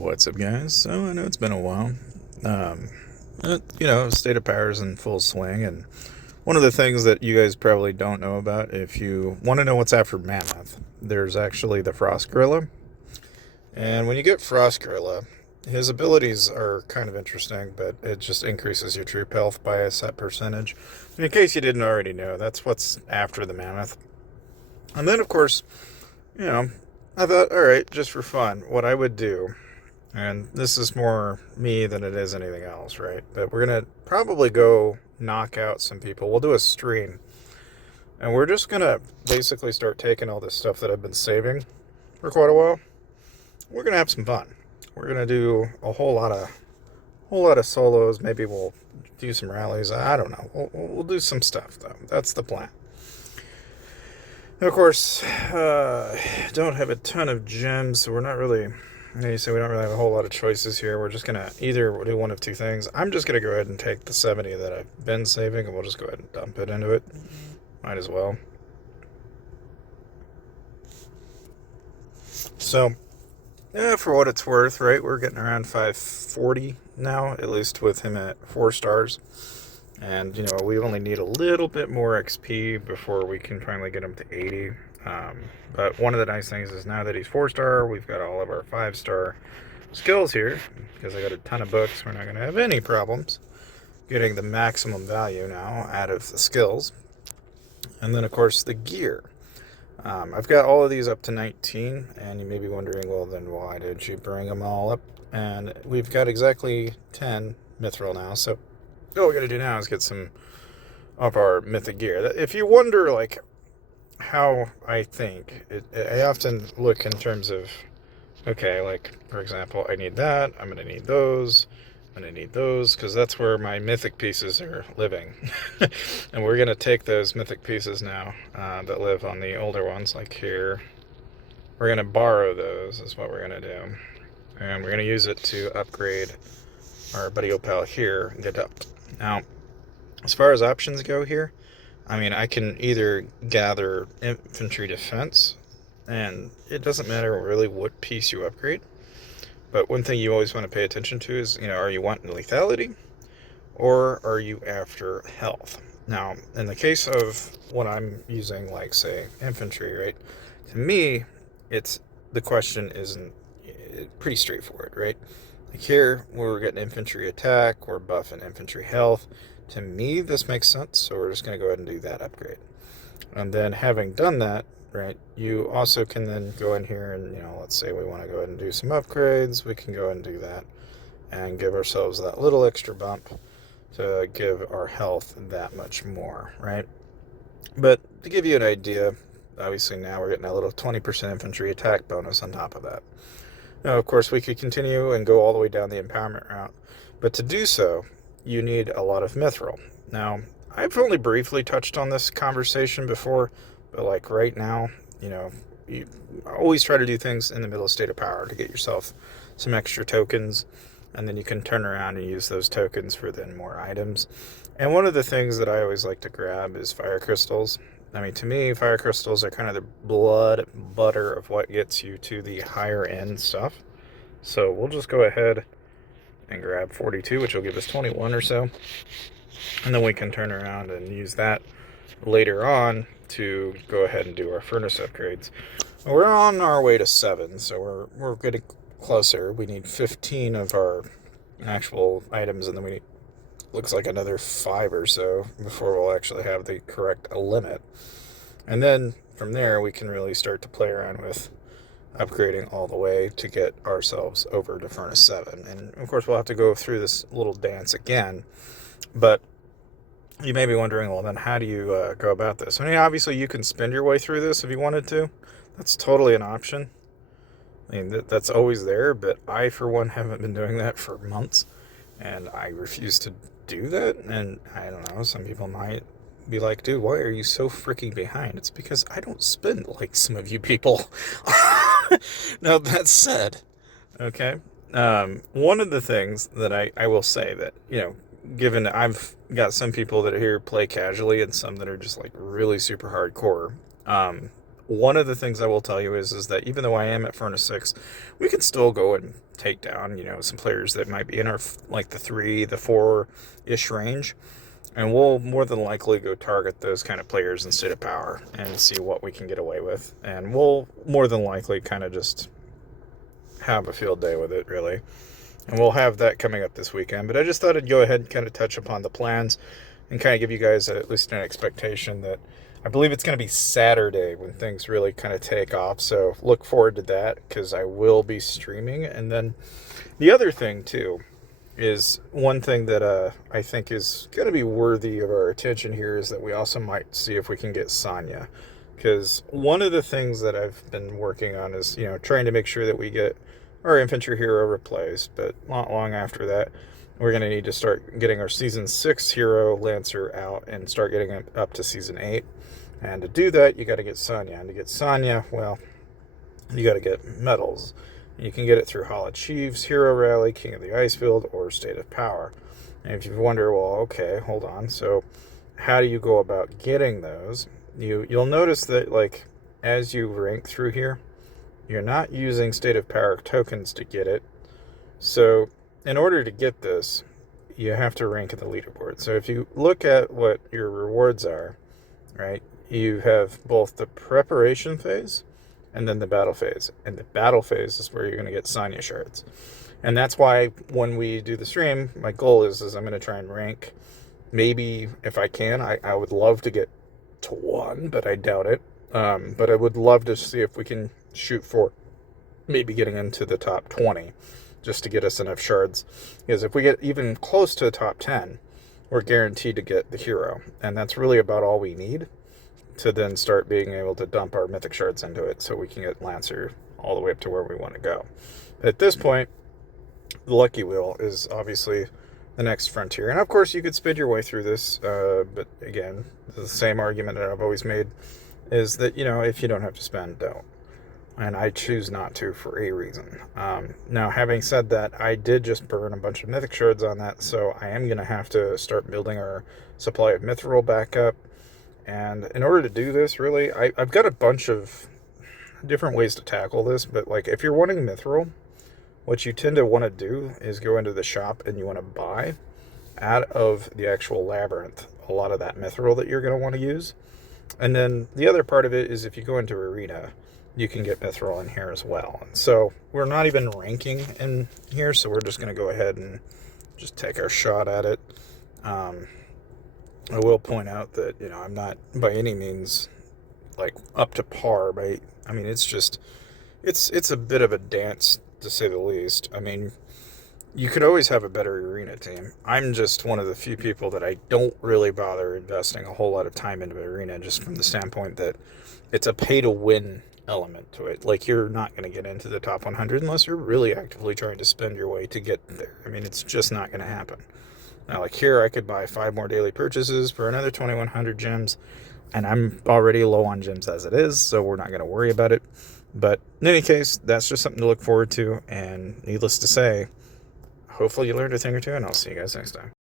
What's up, guys? So I know it's been a while. Um, State of Power is in full swing, and one of the things that you guys probably don't know about, if you want to know what's after Mammoth, there's actually the Frost Gorilla. And when you get Frost Gorilla, his abilities are kind of interesting, but it just increases your troop health by a set percentage. In case you didn't already know, that's what's after the Mammoth. And then, of course, you know, I thought, all right, just for fun, what I would do. And this is more me than it is anything else, right? But we're going to probably go knock out some people. We'll do a stream. And we're just going to basically start taking all this stuff that I've been saving for quite a while. We're going to have some fun. We're going to do a whole lot of solos. Maybe we'll do some rallies. I don't know. We'll do some stuff, though. That's the plan. And of course, don't have a ton of gems, so we're not really... So we don't really have a whole lot of choices here. We're just going to either do one of two things. I'm just going to go ahead and take the 70 that I've been saving, and we'll just go ahead and dump it into it. Might as well. So, yeah, for what it's worth, right, we're getting around 540 now, at least with him at 4 stars. And, we only need a little bit more XP before we can finally get him to 80. But one of the nice things is now that he's 4-star, we've got all of our 5-star skills here. Because I got a ton of books, we're not going to have any problems getting the maximum value now out of the skills. And then, of course, the gear. I've got all of these up to 19, and you may be wondering, well, then why did you bring them all up? And we've got exactly 10 mithril now, so all we got to do now is get some of our mythic gear. If you wonder, how I think, I often look in terms of, okay, for example, I need that, I'm going to need those, I'm going to need those, because that's where my mythic pieces are living. And we're going to take those mythic pieces now that live on the older ones, like here. We're going to borrow those, is what we're going to do. And we're going to use it to upgrade our buddy Opal here and get up. Now, as far as options go here, I can either gather infantry defense, and it doesn't matter really what piece you upgrade, but one thing you always want to pay attention to is, are you wanting lethality, or are you after health? Now, in the case of what I'm using, say, infantry, right, to me, the question isn't pretty straightforward, right? Like here, we're getting infantry attack, we're buffing infantry health. To me, this makes sense, so we're just going to go ahead and do that upgrade. And then having done that, right, you also can then go in here and, let's say we want to go ahead and do some upgrades. We can go ahead and do that and give ourselves that little extra bump to give our health that much more, right? But to give you an idea, obviously now we're getting a little 20% infantry attack bonus on top of that. Now, of course, we could continue and go all the way down the empowerment route, but to do so, you need a lot of mithril. Now, I've only briefly touched on this conversation before, but right now, you always try to do things in the middle of State of Power to get yourself some extra tokens, and then you can turn around and use those tokens for then more items. And one of the things that I always like to grab is fire crystals. To me, fire crystals are kind of the blood butter of what gets you to the higher end stuff. So we'll just go ahead and grab 42, which will give us 21 or so. And then we can turn around and use that later on to go ahead and do our furnace upgrades. We're on our way to 7, so we're getting closer. We need 15 of our actual items, and then we need, looks like, another 5 or so before we'll actually have the correct limit. And then from there, we can really start to play around with upgrading all the way to get ourselves over to Furnace 7. And of course, we'll have to go through this little dance again. But you may be wondering, well, then how do you go about this? Obviously, you can spend your way through this if you wanted to. That's totally an option. That's always there, but I, for one, haven't been doing that for months. And I refuse to do that. And I don't know, some people might be like, dude, why are you so freaking behind? It's because I don't spend like some of you people. Now, that said, okay, one of the things that I will say that, given I've got some people that are here play casually and some that are just really super hardcore, one of the things I will tell you is that even though I am at Furnace 6, we can still go and take down, you know, some players that might be in our, like the 3, the 4-ish range. And we'll more than likely go target those kind of players instead of power and see what we can get away with. And we'll more than likely kind of just have a field day with it, really. And we'll have that coming up this weekend. But I just thought I'd go ahead and kind of touch upon the plans and kind of give you guys at least an expectation that I believe it's going to be Saturday when things really kind of take off. So look forward to that because I will be streaming. And then the other thing, too, is one thing that I think is going to be worthy of our attention here is that we also might see if we can get Sonya. Because one of the things that I've been working on is, you know, trying to make sure that we get our infantry hero replaced. But not long after that, we're going to need to start getting our Season 6 hero Lancer out and start getting it up to Season 8. And to do that, you got to get Sonya. And to get Sonya, well, you got to get medals. You can get it through Hall of Chiefs, Hero Rally, King of the Icefield, or State of Power. And if you wonder, well, okay, hold on. So how do you go about getting those? You'll notice that, like, as you rank through here, you're not using State of Power tokens to get it. So in order to get this, you have to rank in the leaderboard. So if you look at what your rewards are, right, you have both the preparation phase and then the battle phase. And the battle phase is where you're going to get Sonya shards. And that's why when we do the stream, my goal is I'm going to try and rank. Maybe if I can, I would love to get to 1, but I doubt it. But I would love to see if we can shoot for maybe getting into the top 20 just to get us enough shards. Because if we get even close to the top 10, we're guaranteed to get the hero. And that's really about all we need to then start being able to dump our mythic shards into it so we can get Lancer all the way up to where we want to go. At this point, the Lucky Wheel is obviously the next frontier. And of course, you could spin your way through this, but again, the same argument that I've always made is that, you know, if you don't have to spend, don't. And I choose not to for a reason. Now, having said that, I did just burn a bunch of mythic shards on that, so I am going to have to start building our supply of mithril back up. And in order to do this, really, I've got a bunch of different ways to tackle this, but like if you're wanting mithril, what you tend to want to do is go into the shop and you want to buy out of the actual labyrinth a lot of that mithril that you're going to want to use. And then the other part of it is if you go into arena, you can get mithril in here as well. And so we're not even ranking in here, so we're just going to go ahead and just take our shot at it. I will point out that, you know, I'm not by any means like up to par, but I mean, it's just, it's a bit of a dance to say the least. I mean, you could always have a better arena team. I'm just one of the few people that I don't really bother investing a whole lot of time into arena just from the standpoint that it's a pay to win element to it. Like, you're not going to get into the top 100 unless you're really actively trying to spend your way to get there. I mean, it's just not going to happen. Now, like here, I could buy 5 more daily purchases for another 2,100 gems, and I'm already low on gems as it is, so we're not going to worry about it. But in any case, that's just something to look forward to, and needless to say, hopefully you learned a thing or two, and I'll see you guys next time.